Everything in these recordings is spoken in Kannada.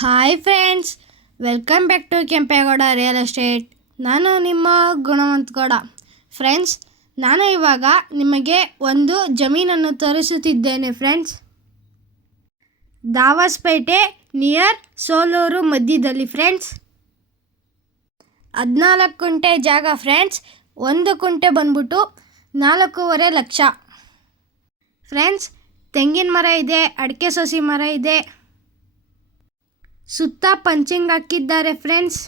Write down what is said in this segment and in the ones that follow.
Hi friends welcome back to Kempegowda real estate ನಾನು ನಿಮ್ಮ ಗುಣವಂತಗೌಡ ಫ್ರೆಂಡ್ಸ್ ನಾನು ಇವಾಗ ನಿಮಗೆ ಒಂದು ಜಮೀನನ್ನು ತೋರಿಸುತ್ತಿದ್ದೇನೆ ಫ್ರೆಂಡ್ಸ್ ದಾವಾಸ್ಪೇಟೆ ನಿಯರ್ ಸೋಲೂರು ಮಧ್ಯದಲ್ಲಿ ಫ್ರೆಂಡ್ಸ್ ಹದಿನಾಲ್ಕು ಕುಂಟೆ ಜಾಗ ಫ್ರೆಂಡ್ಸ್ ಒಂದು ಕುಂಟೆ ಬಂದ್ಬಿಟ್ಟು ನಾಲ್ಕೂವರೆ ಲಕ್ಷ. ಫ್ರೆಂಡ್ಸ್ ತೆಂಗಿನ ಮರ ಇದೆ, ಅಡಿಕೆ ಸಸಿ ಮರ ಇದೆ. ಸುತ್ತ ಪಂಚಿಂಗ್ ಹಾಕಿದ್ದಾರೆ ಫ್ರೆಂಡ್ಸ್.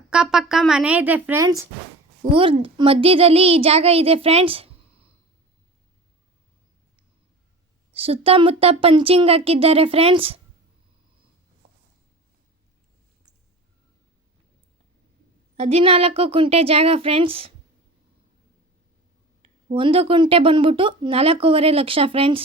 ಅಕ್ಕಪಕ್ಕ ಮನೆ ಇದೆ ಫ್ರೆಂಡ್ಸ್. ಊರ್ ಮಧ್ಯದಲ್ಲಿ ಈ ಜಾಗ ಇದೆ ಫ್ರೆಂಡ್ಸ್. ಸುತ್ತಮುತ್ತ ಪಂಚಿಂಗ್ ಹಾಕಿದ್ದಾರೆ ಫ್ರೆಂಡ್ಸ್. ಹದಿನಾಲ್ಕು ಕುಂಟೆ ಜಾಗ ಫ್ರೆಂಡ್ಸ್ ಒಂದು ಕುಂಟೆ ಬಂದ್ಬಿಟ್ಟು ನಾಲ್ಕೂವರೆ ಲಕ್ಷ ಫ್ರೆಂಡ್ಸ್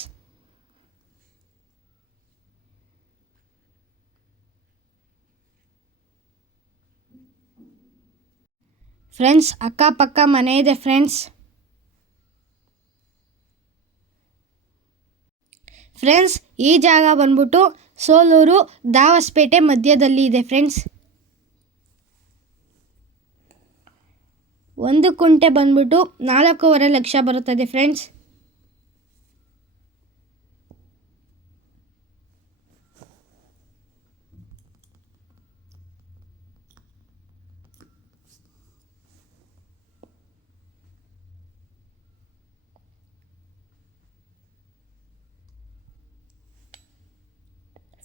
ಫ್ರೆಂಡ್ಸ್ ಅಕ್ಕಪಕ್ಕ ಮನೆ ಇದೆ ಫ್ರೆಂಡ್ಸ್ ಫ್ರೆಂಡ್ಸ್ ಈ ಜಾಗ ಬಂದ್ಬಿಟ್ಟು ಸೋಲೂರು ದಾವಸ್ಪೇಟೆ ಮಧ್ಯದಲ್ಲಿ ಇದೆ ಫ್ರೆಂಡ್ಸ್ ಒಂದು ಕುಂಟೆ ಬಂದ್ಬಿಟ್ಟು ನಾಲ್ಕೂವರೆ ಲಕ್ಷ ಬರುತ್ತದೆ ಫ್ರೆಂಡ್ಸ್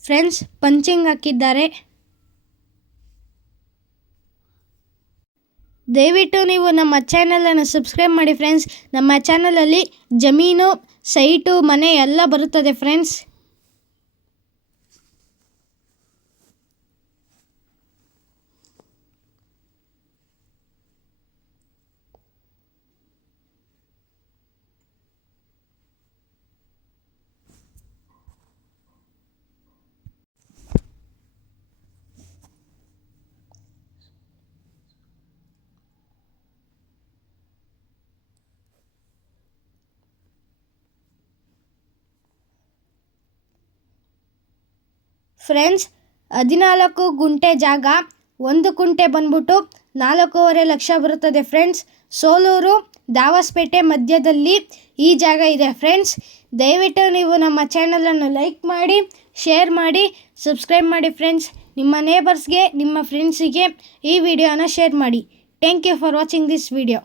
ಫ್ರೆಂಡ್ಸ್ ಪಂಚಿಂಗ್ ಹಾಕಿದ್ದಾರೆ. ದಯವಿಟ್ಟು ನೀವು ನಮ್ಮ ಚಾನಲನ್ನು ಸಬ್ಸ್ಕ್ರೈಬ್ ಮಾಡಿ ಫ್ರೆಂಡ್ಸ್ ನಮ್ಮ ಚಾನಲಲ್ಲಿ ಜಮೀನು, ಸೈಟು, ಮನೆ ಎಲ್ಲ ಬರುತ್ತದೆ ಫ್ರೆಂಡ್ಸ್ ಫ್ರೆಂಡ್ಸ್, ಹದಿನಾಲ್ಕು ಗುಂಟೆ ಜಾಗ, ಒಂದು ಕುಂಟೆ ಬಂದ್ಬಿಟ್ಟು ನಾಲ್ಕೂವರೆ ಲಕ್ಷ ಬರುತ್ತದೆ ಫ್ರೆಂಡ್ಸ್. ಸೋಲೂರು, ದಾವಸ್ಪೇಟೆ ಮಧ್ಯದಲ್ಲಿ ಈ ಜಾಗ ಇದೆ ಫ್ರೆಂಡ್ಸ್. ದಯವಿಟ್ಟು ನೀವು ನಮ್ಮ ಚಾನಲನ್ನು ಲೈಕ್ ಮಾಡಿ, ಶೇರ್ ಮಾಡಿ, ಸಬ್ಸ್ಕ್ರೈಬ್ ಮಾಡಿ ಫ್ರೆಂಡ್ಸ್. ನಿಮ್ಮ ನೇಬರ್ಸ್ಗೆ ನಿಮ್ಮ ಫ್ರೆಂಡ್ಸಿಗೆ ಈ ವಿಡಿಯೋನ ಶೇರ್ ಮಾಡಿ. Thank you for watching this video